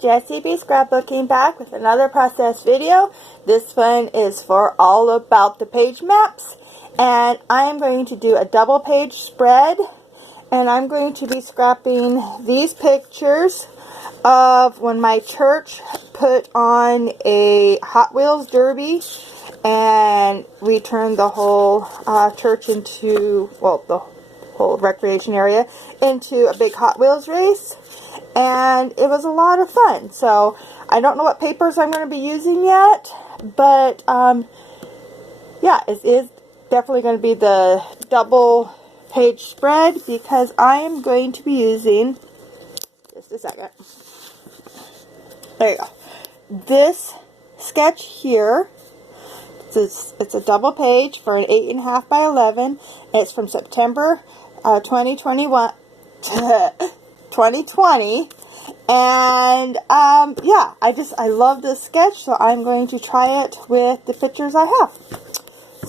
Jessie B. Scrapbooking back with another process video. This one is for all about the page maps, and I am going to do a double page spread, and I'm going to be scrapping these pictures of when my church put on a Hot Wheels derby, and we turned the whole church into, well, the whole recreation area into a big Hot Wheels race. And it was a lot of fun. So I don't know what papers I'm going to be using yet, but yeah, it is definitely going to be the double page spread because I am going to be using, just a second, there you go, this sketch here. It's a double page for an 8.5 by 11. It's from September 2021. 2020, and yeah, I love this sketch, so I'm going to try it with the pictures I have.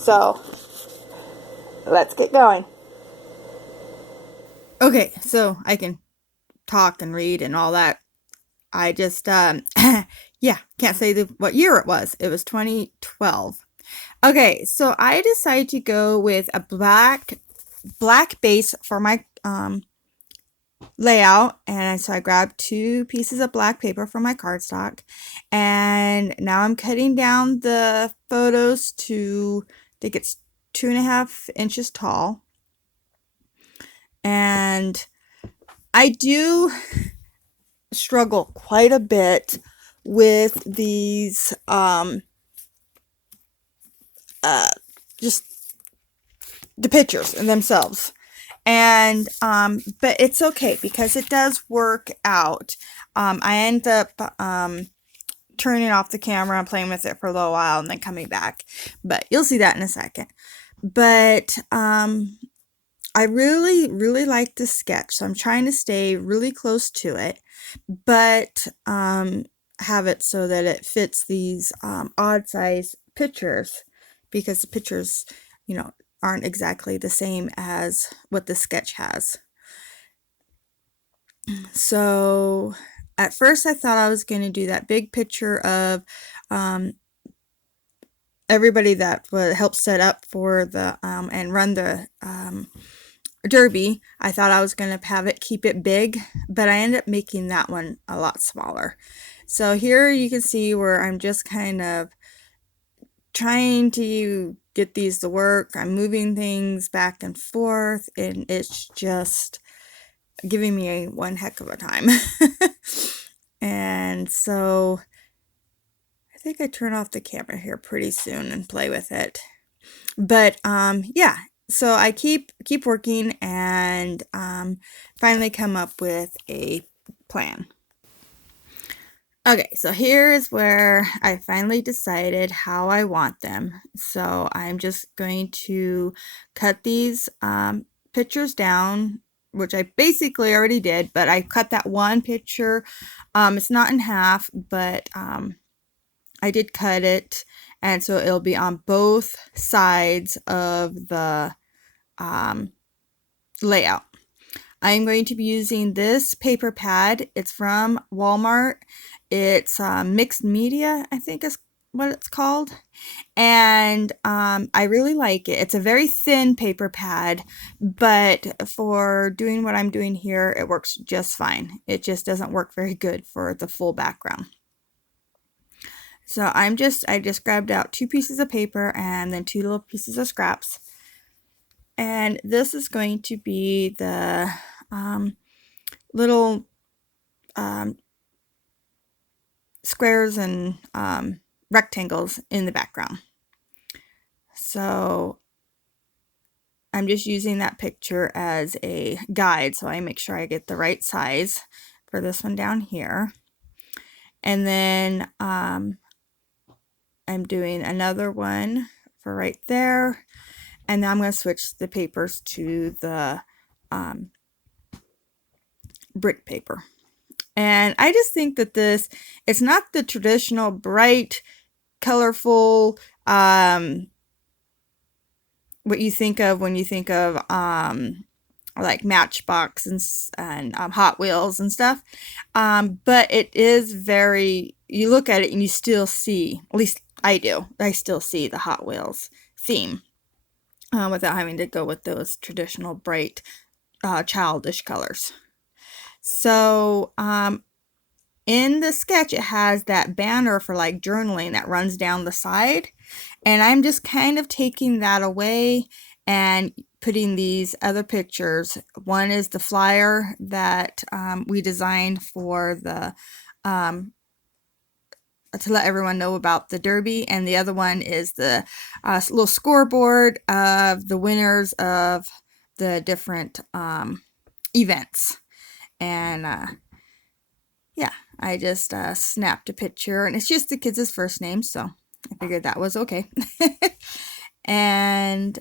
So let's get going. Okay, so I can talk and read and all that. I just yeah, can't say what year it was. It was 2012. Okay, so I decided to go with a black base for my layout, and so I grabbed 2 pieces of black paper from my cardstock, and now I'm cutting down the photos to, I think it's 2.5 inches tall. And I do struggle quite a bit with these just the pictures in themselves. And but it's okay because it does work out. I end up turning off the camera and playing with it for a little while and then coming back, but you'll see that in a second. But I really like this sketch, so I'm trying to stay really close to it, but have it so that it fits these odd size pictures, because the pictures, you know, aren't exactly the same as what the sketch has. So at first I thought I was going to do that big picture of everybody that helped set up for the and run the derby. I thought I was going to have it keep it big, but I ended up making that one a lot smaller. So here you can see where I'm just kind of trying to get these to work. I'm moving things back and forth, and it's just giving me one heck of a time. And so I think I turn off the camera here pretty soon and play with it. But yeah, so I keep working and finally come up with a plan. Okay, so here is where I finally decided how I want them. So I'm just going to cut these pictures down, which I basically already did, but I cut that one picture. It's not in half, but I did cut it, and so it'll be on both sides of the layout. I'm going to be using this paper pad. It's from Walmart. It's mixed media, I think is what it's called. And I really like it. It's a very thin paper pad, but for doing what I'm doing here, it works just fine. It just doesn't work very good for the full background. So I just grabbed out 2 pieces of paper and then 2 little pieces of scraps. And this is going to be the little squares and rectangles in the background. So I'm just using that picture as a guide, so I make sure I get the right size for this one down here. And then I'm doing another one for right there, and then I'm going to switch the papers to the brick paper. And I just think that it's not the traditional bright, colorful, what you think of when you think of like Matchbox and Hot Wheels and stuff. But it is very, you look at it and you still see, at least I do, I still see the Hot Wheels theme without having to go with those traditional bright childish colors. So in the sketch, it has that banner for like journaling that runs down the side. And I'm just kind of taking that away and putting these other pictures. One is the flyer that we designed for the to let everyone know about the Derby, and the other one is the little scoreboard of the winners of the different events. And yeah, I just snapped a picture, and it's just the kids' first names, so I figured that was okay. And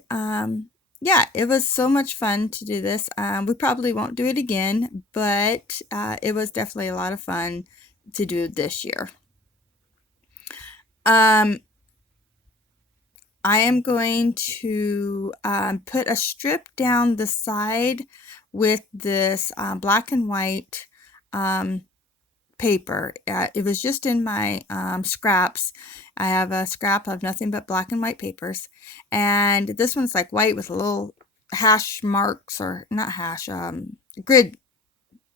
yeah, it was so much fun to do this. We probably won't do it again, but it was definitely a lot of fun to do this year. I am going to put a strip down the side with this black and white paper. It was just in my scraps. I have a scrap of nothing but black and white papers, and this one's like white with a little hash marks, or not hash, grid,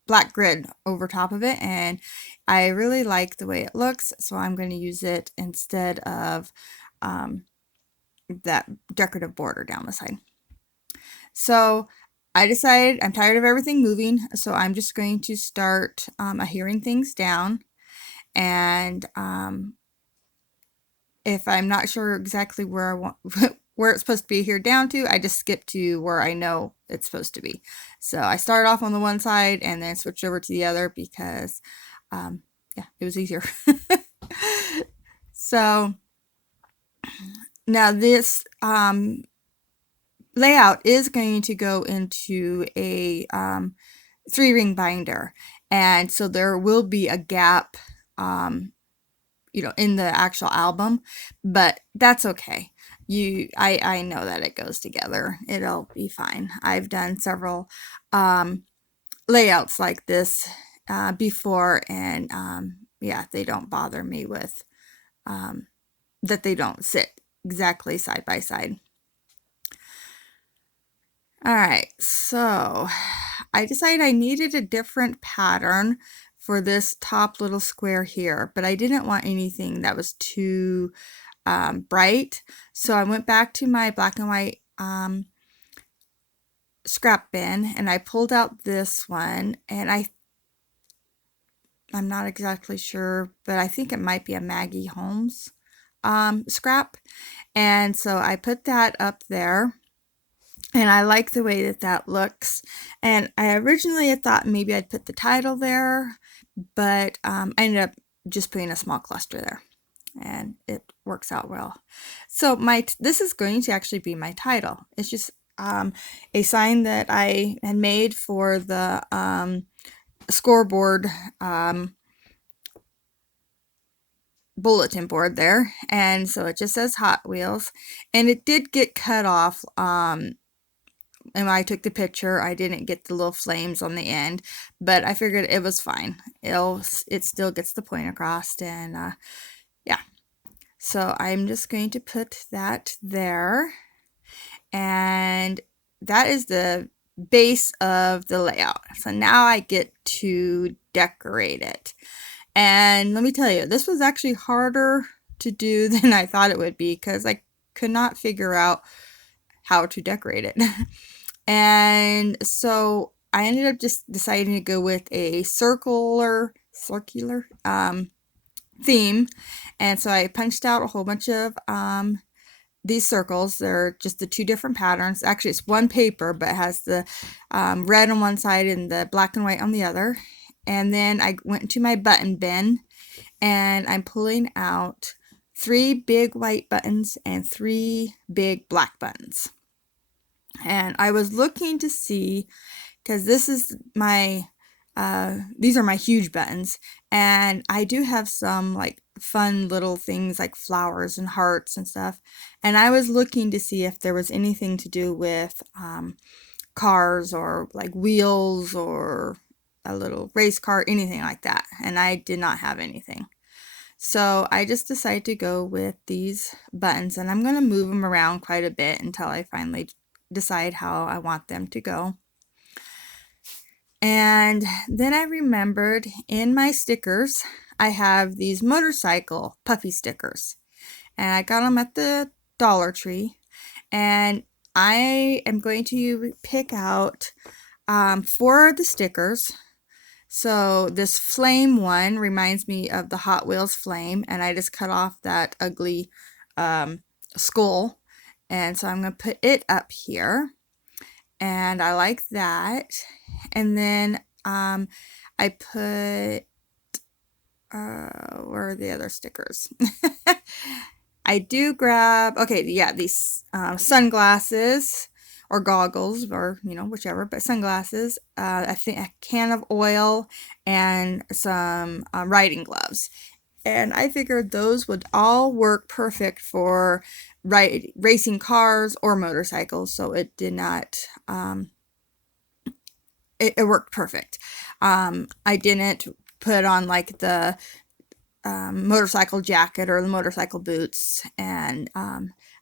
black grid over top of it, and I really like the way it looks, so I'm going to use it instead of that decorative border down the side. So I decided I'm tired of everything moving, so I'm just going to start adhering things down. And if I'm not sure exactly where I want where it's supposed to be here down to, I just skip to where I know it's supposed to be. So I started off on the one side and then switched over to the other because yeah, it was easier. So now this layout is going to go into a 3-ring binder, and so there will be a gap you know, in the actual album, but that's okay. I know that it goes together. It'll be fine. I've done several layouts like this before, and yeah, they don't bother me with that they don't sit exactly side by side. All right, so I decided I needed a different pattern for this top little square here, but I didn't want anything that was too bright. So I went back to my black and white scrap bin, and I pulled out this one, and I'm not exactly sure, but I think it might be a Maggie Holmes scrap. And so I put that up there. And I like the way that that looks. And I originally had thought maybe I'd put the title there, but I ended up just putting a small cluster there, and it works out well. So this is going to actually be my title. It's just a sign that I had made for the scoreboard bulletin board there, and so it just says Hot Wheels, and it did get cut off. And I took the picture, I didn't get the little flames on the end, but I figured it was fine. It still gets the point across, and yeah. So I'm just going to put that there, and that is the base of the layout. So now I get to decorate it. And let me tell you, this was actually harder to do than I thought it would be, because I could not figure out how to decorate it. And so I ended up just deciding to go with a circular theme. And so I punched out a whole bunch of these circles. They're just the 2 different patterns. Actually, it's one paper, but it has the red on one side and the black and white on the other. And then I went into my button bin, and I'm pulling out 3 big white buttons and 3 big black buttons. And I was looking to see, because this is my these are my huge buttons, and I do have some like fun little things like flowers and hearts and stuff, and I was looking to see if there was anything to do with cars or like wheels or a little race car, anything like that. And I did not have anything. So I just decided to go with these buttons, and I'm going to move them around quite a bit until I finally decide how I want them to go. And then I remembered in my stickers, I have these motorcycle puffy stickers, and I got them at the Dollar Tree, and I am going to pick out 4 of the stickers. So this flame one reminds me of the Hot Wheels flame, and I just cut off that ugly skull, and so I'm going to put it up here, and I like that. And then I put where are the other stickers? I do grab, okay, yeah, these sunglasses or goggles, or whichever, but sunglasses, I think a can of oil, and some riding gloves. And I figured those would all work perfect for racing cars or motorcycles, so it did not it worked perfect. I didn't put on like the motorcycle jacket or the motorcycle boots, and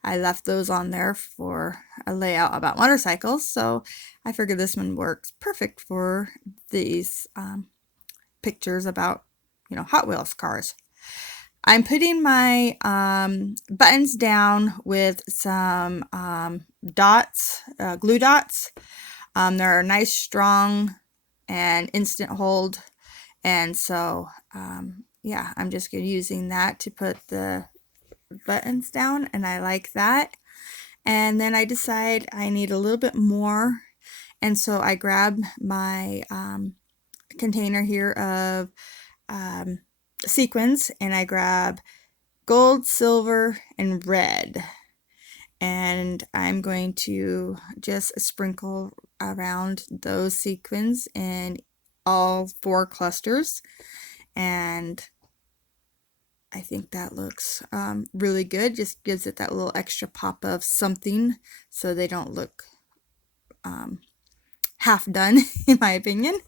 I left those on there for a layout about motorcycles, so I figured this one works perfect for these pictures about Hot Wheels cars. I'm putting my buttons down with some dots, glue dots. They're nice, strong, and instant hold, and so yeah, I'm just using that to put the buttons down, and I like that. And then I decide I need a little bit more, and so I grab my container here of sequins, and I grab gold, silver, and red, and I'm going to just sprinkle around those sequins in all 4 clusters, and I think that looks really good. Just gives it that little extra pop of something, so they don't look half done in my opinion.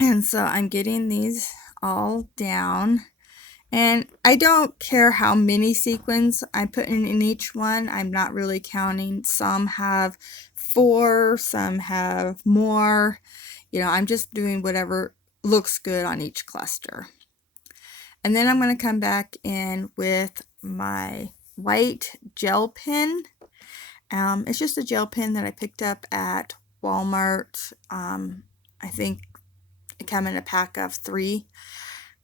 And so I'm getting these all down, and I don't care how many sequins I put in each one. I'm not really counting. Some have 4, some have more. I'm just doing whatever looks good on each cluster. And then I'm going to come back in with my white gel pen. It's just a gel pen that I picked up at Walmart. I think it came in a pack of 3.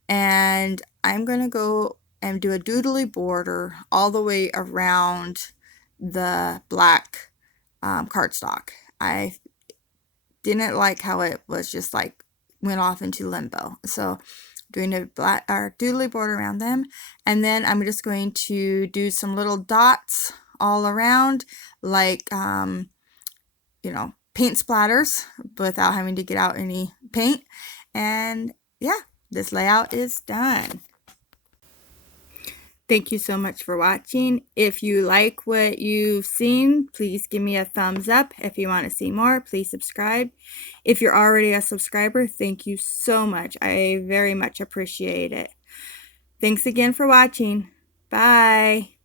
And I'm going to go and do a doodly border all the way around the black cardstock. I didn't like how it was just like went off into limbo. So doing a black or doodly border around them, and then I'm just going to do some little dots all around, like paint splatters without having to get out any paint. And yeah, this layout is done. Thank you so much for watching. If you like what you've seen, please give me a thumbs up. If you want to see more, please subscribe. If you're already a subscriber, thank you so much. I very much appreciate it. Thanks again for watching. Bye.